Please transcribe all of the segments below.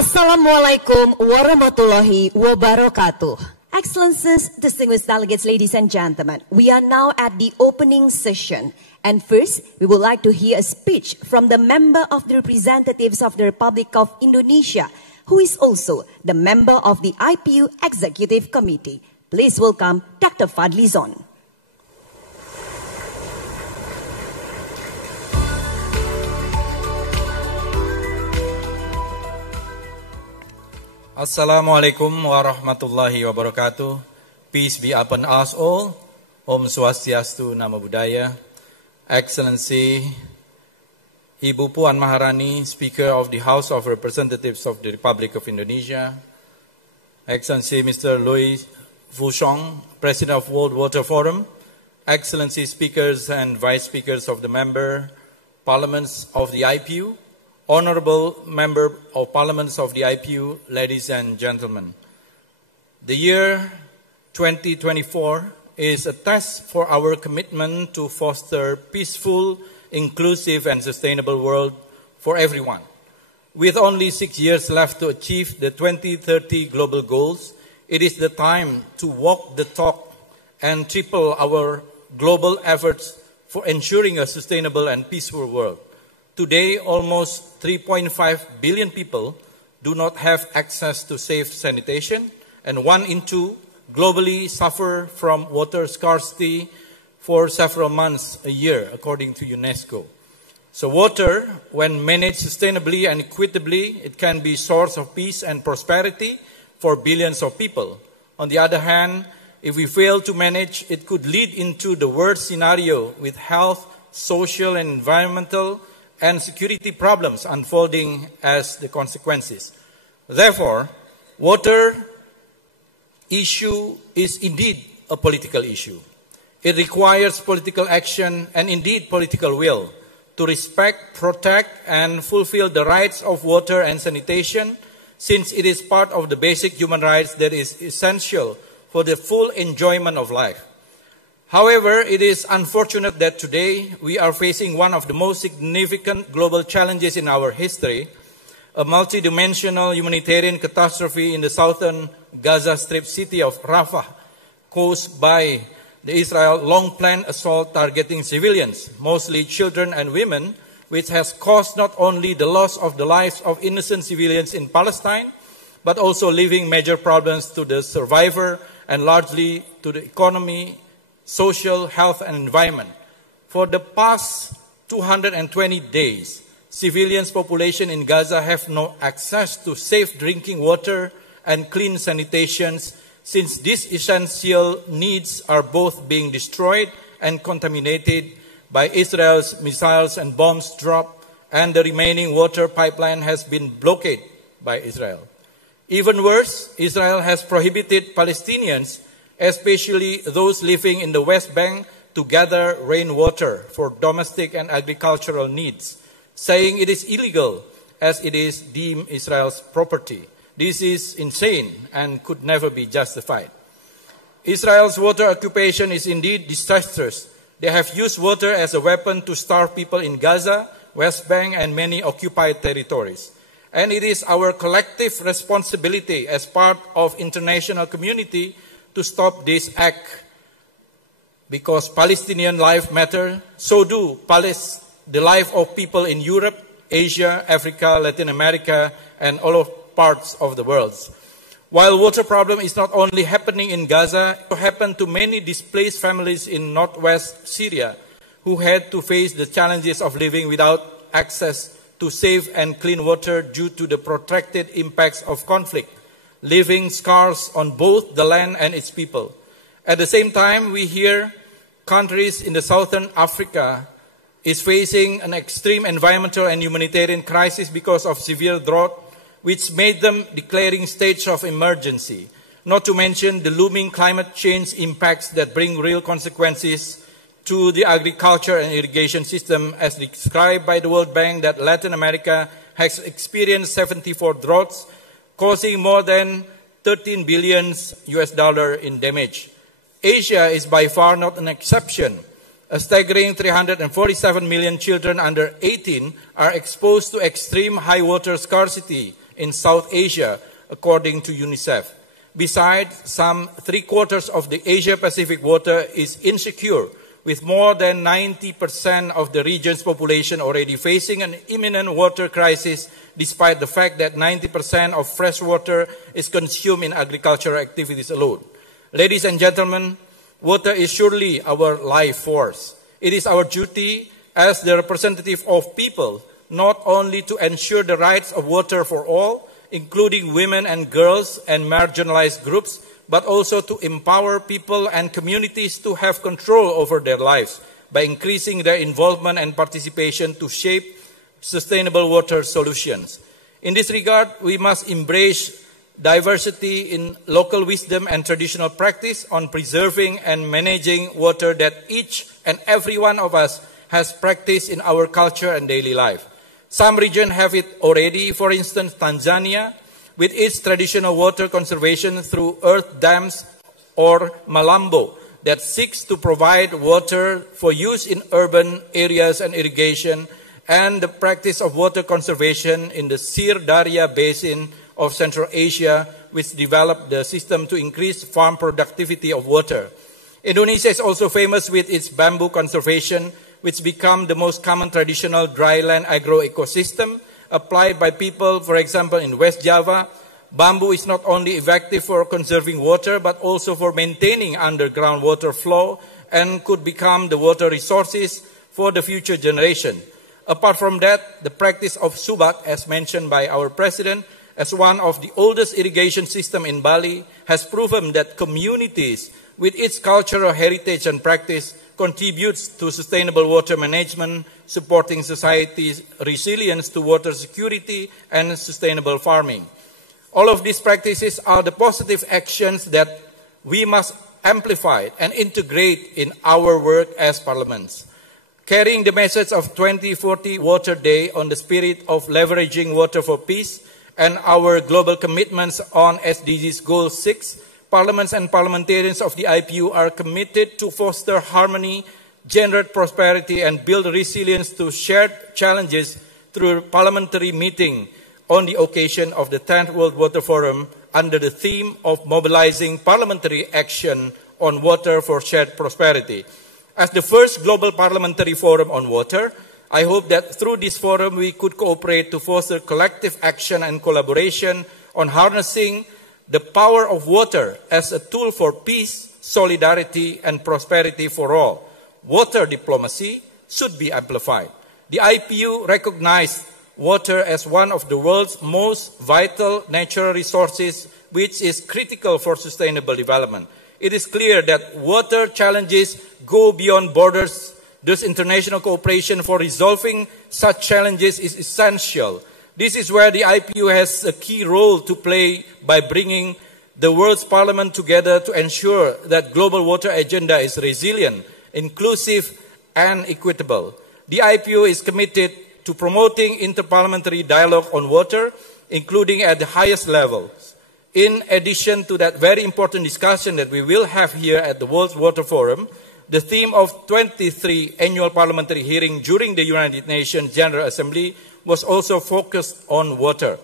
Assalamualaikum warahmatullahi wabarakatuh. Excellencies, distinguished delegates, ladies and gentlemen, we are now at the opening session. And first, we would like to hear a speech from the member of the representatives of the Republic of Indonesia, who is also the member of the IPU Executive Committee. Please welcome Dr. Fadli Zon. Assalamualaikum warahmatullahi wabarakatuh. Peace be upon us all. Om Swastiastu, Namo Buddhaya. Excellency, Ibu Puan Maharani, Speaker of the House of Representatives of the Republic of Indonesia. Excellency Mr. Louis Vuchong, President of World Water Forum. Excellency Speakers and Vice Speakers of the Member Parliaments of the IPU. Honorable Member of Parliaments of the IPU, ladies and gentlemen. The year 2024 is a test for our commitment to foster peaceful, inclusive and sustainable world for everyone. With only 6 years left to achieve the 2030 global goals, it is the time to walk the talk and triple our global efforts for ensuring a sustainable and peaceful world. Today, almost 3.5 billion people do not have access to safe sanitation, and 1 in 2 globally suffer from water scarcity for several months a year, according to UNESCO. So water, when managed sustainably and equitably, it can be a source of peace and prosperity for billions of people. On the other hand, if we fail to manage, it could lead into the worst scenario with health, social and environmental and security problems unfolding as the consequences. Therefore, water issue is indeed a political issue. It requires political action and indeed political will to respect, protect and fulfill the rights of water and sanitation, since it is part of the basic human rights that is essential for the full enjoyment of life. However, it is unfortunate that today we are facing one of the most significant global challenges in our history, a multidimensional humanitarian catastrophe in the southern Gaza Strip city of Rafah, caused by the Israel long-planned assault targeting civilians, mostly children and women, which has caused not only the loss of the lives of innocent civilians in Palestine, but also leaving major problems to the survivor and largely to the economy, social, health and environment. For the past 220 days, civilians' population in Gaza have no access to safe drinking water and clean sanitation, since these essential needs are both being destroyed and contaminated by Israel's missiles and bombs dropped, and the remaining water pipeline has been blockaded by Israel. Even worse, Israel has prohibited Palestinians, especially those living in the West Bank, to gather rainwater for domestic and agricultural needs, saying it is illegal as it is deemed Israel's property. This is insane and could never be justified. Israel's water occupation is indeed disastrous. They have used water as a weapon to starve people in Gaza, West Bank, and many occupied territories. And it is our collective responsibility as part of international community to stop this act, because Palestinian life matters, so do the life of people in Europe, Asia, Africa, Latin America, and all of parts of the world. While water problem is not only happening in Gaza, it happened to many displaced families in northwest Syria who had to face the challenges of living without access to safe and clean water due to the protracted impacts of conflict, leaving scars on both the land and its people. At the same time, we hear countries in the southern Africa is facing an extreme environmental and humanitarian crisis because of severe drought, which made them declaring states of emergency, not to mention the looming climate change impacts that bring real consequences to the agriculture and irrigation system, as described by the World Bank, that Latin America has experienced 74 droughts, causing more than $13 billion in damage. Asia is by far not an exception. A staggering 347 million children under 18 are exposed to extreme high water scarcity in South Asia, according to UNICEF. Besides, some 3/4 of the Asia-Pacific water is insecure, with more than 90% of the region's population already facing an imminent water crisis, despite the fact that 90% of fresh water is consumed in agricultural activities alone. Ladies and gentlemen, water is surely our life force. It is our duty as the representative of people not only to ensure the rights of water for all, including women and girls and marginalized groups, but also to empower people and communities to have control over their lives by increasing their involvement and participation to shape sustainable water solutions. In this regard, we must embrace diversity in local wisdom and traditional practice on preserving and managing water that each and every one of us has practiced in our culture and daily life. Some regions have it already, for instance, Tanzania, with its traditional water conservation through earth dams, or Malambo, that seeks to provide water for use in urban areas and irrigation, and the practice of water conservation in the Sir Darya Basin of Central Asia, which developed the system to increase farm productivity of water. Indonesia is also famous with its bamboo conservation, which become the most common traditional dryland agro-ecosystem applied by people, for example, in West Java. Bamboo is not only effective for conserving water, but also for maintaining underground water flow and could become the water resources for the future generation. Apart from that, the practice of subak, as mentioned by our president, as one of the oldest irrigation systems in Bali, has proven that communities with its cultural heritage and practice contributes to sustainable water management, supporting society's resilience to water security and sustainable farming. All of these practices are the positive actions that we must amplify and integrate in our work as parliaments. Carrying the message of 2040 Water Day on the spirit of leveraging water for peace and our global commitments on SDGs Goal 6, parliaments and parliamentarians of the IPU are committed to foster harmony, generate prosperity, and build resilience to shared challenges through a parliamentary meeting on the occasion of the 10th World Water Forum under the theme of mobilizing parliamentary action on water for shared prosperity. As the first global parliamentary forum on water, I hope that through this forum we could cooperate to foster collective action and collaboration on harnessing the power of water as a tool for peace, solidarity, and prosperity for all. Water diplomacy should be amplified. The IPU recognized water as one of the world's most vital natural resources, which is critical for sustainable development. It is clear that water challenges go beyond borders. Thus, international cooperation for resolving such challenges is essential. This is where the IPU has a key role to play by bringing the world's parliament together to ensure that global water agenda is resilient, inclusive, and equitable. The IPU is committed to promoting interparliamentary dialogue on water, including at the highest levels. In addition to that very important discussion that we will have here at the World Water Forum, the theme of 23 annual parliamentary hearing during the United Nations General Assembly was also focused on water.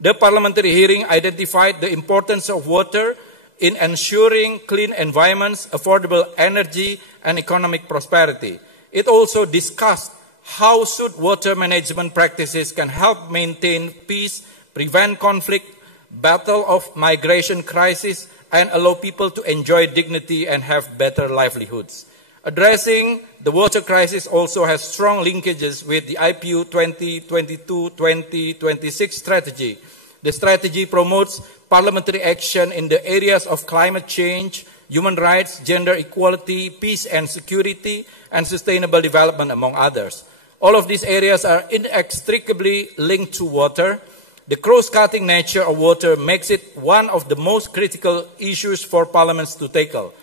The parliamentary hearing identified the importance of water in ensuring clean environments, affordable energy, and economic prosperity. It also discussed how should water management practices can help maintain peace, prevent conflict, battle off migration crisis, and allow people to enjoy dignity and have better livelihoods. Addressing the water crisis also has strong linkages with the IPU 2022-2026 strategy. The strategy promotes parliamentary action in the areas of climate change, human rights, gender equality, peace and security, and sustainable development, among others. All of these areas are inextricably linked to water. The cross-cutting nature of water makes it one of the most critical issues for parliaments to tackle.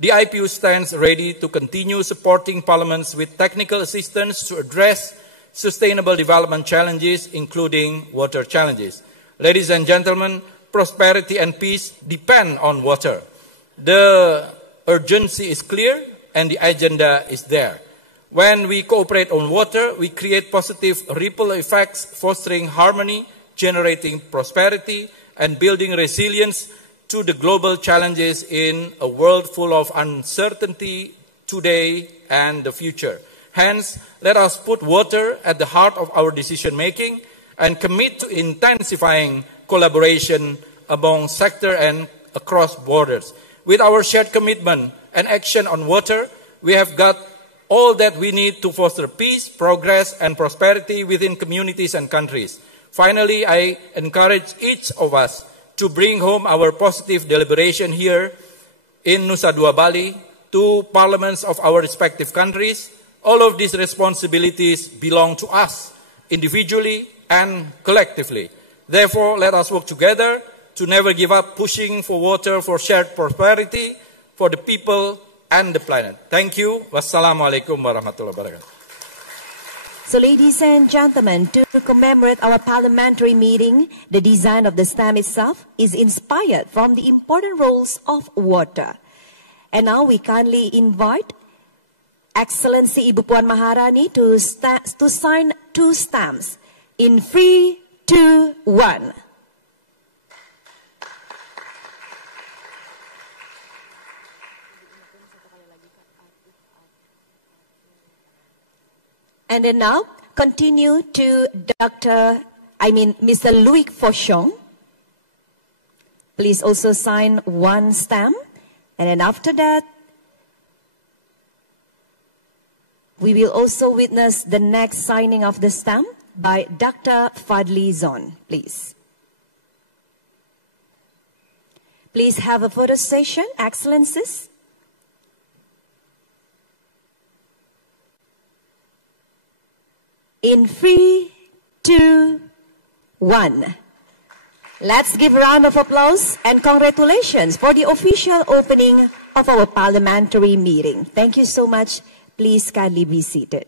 The IPU stands ready to continue supporting parliaments with technical assistance to address sustainable development challenges, including water challenges. Ladies and gentlemen, prosperity and peace depend on water. The urgency is clear and the agenda is there. When we cooperate on water, we create positive ripple effects, fostering harmony, generating prosperity and building resilience to the global challenges in a world full of uncertainty today and the future. Hence, let us put water at the heart of our decision-making and commit to intensifying collaboration among sectors and across borders. With our shared commitment and action on water, we have got all that we need to foster peace, progress, and prosperity within communities and countries. Finally, I encourage each of us to bring home our positive deliberation here in Nusa Dua Bali to parliaments of our respective countries. All of these responsibilities belong to us, individually and collectively. Therefore, let us work together to never give up pushing for water for shared prosperity for the people and the planet. Thank you. Wassalamualaikum warahmatullahi wabarakatuh. So ladies and gentlemen, to commemorate our parliamentary meeting, the design of the stamp itself is inspired from the important roles of water. And now we kindly invite Excellency Ibu Puan Maharani to sign 2 stamps in 3, 2, 1. And then now, continue to Mr. Louis Fauchon. Please also sign 1 stamp. And then after that, we will also witness the next signing of the stamp by Dr. Fadli Zon, please. Please have a photo session, Excellencies. In 3, 2, 1. Let's give a round of applause and congratulations for the official opening of our parliamentary meeting. Thank you so much. Please kindly be seated.